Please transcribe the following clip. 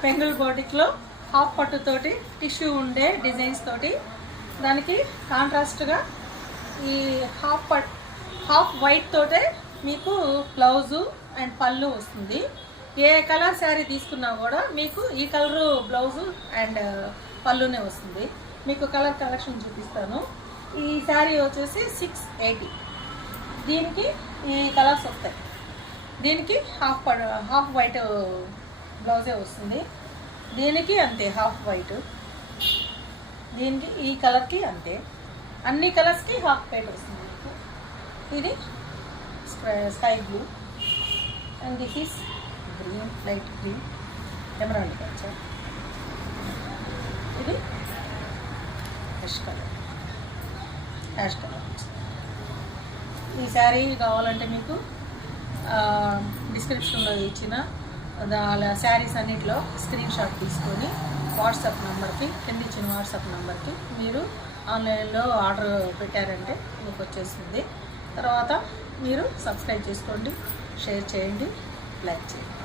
పెంగుల్ బాటిక్లో half పట్టుతోటి tissue ఉండే designs తోటి దానికి కాంట్రాస్ట్గా ఈ హాఫ్ వైట్ తోటే మీకు బ్లౌజు అండ్ పళ్ళు వస్తుంది. ఏ కలర్ శారీ తీసుకున్నా కూడా మీకు ఈ కలరు బ్లౌజు అండ్ పళ్ళునే వస్తుంది. మీకు కలర్ కలెక్షన్ చూపిస్తాను. ఈ శారీ వచ్చేసి 680. దీనికి ఈ కలర్స్ వస్తాయి. దీనికి హాఫ్ వైట్ బ్లౌజే వస్తుంది. దీనికి అంతే హాఫ్ వైట్, దీనికి ఈ కలర్కి అంతే, అన్ని కలర్స్కి హాఫ్ వైట్ వస్తుంది. ఇది sky blue and this is green, light green emerald colour. ఇది యాష్ కలర్. ఈ శారీ కావాలంటే మీకు డిస్క్రిప్షన్లో ఇచ్చిన శారీస్ అన్నిటిలో స్క్రీన్ షాట్ తీసుకొని వాట్సాప్ నెంబర్కి, కింద ఇచ్చిన వాట్సాప్ నెంబర్కి మీరు ఆన్లైన్లో ఆర్డర్ పెట్టారంటే మీకు వచ్చేస్తుంది. తర్వాత మీరు సబ్స్క్రైబ్ చేసుకోండి, షేర్ చేయండి, లైక్ చేయండి.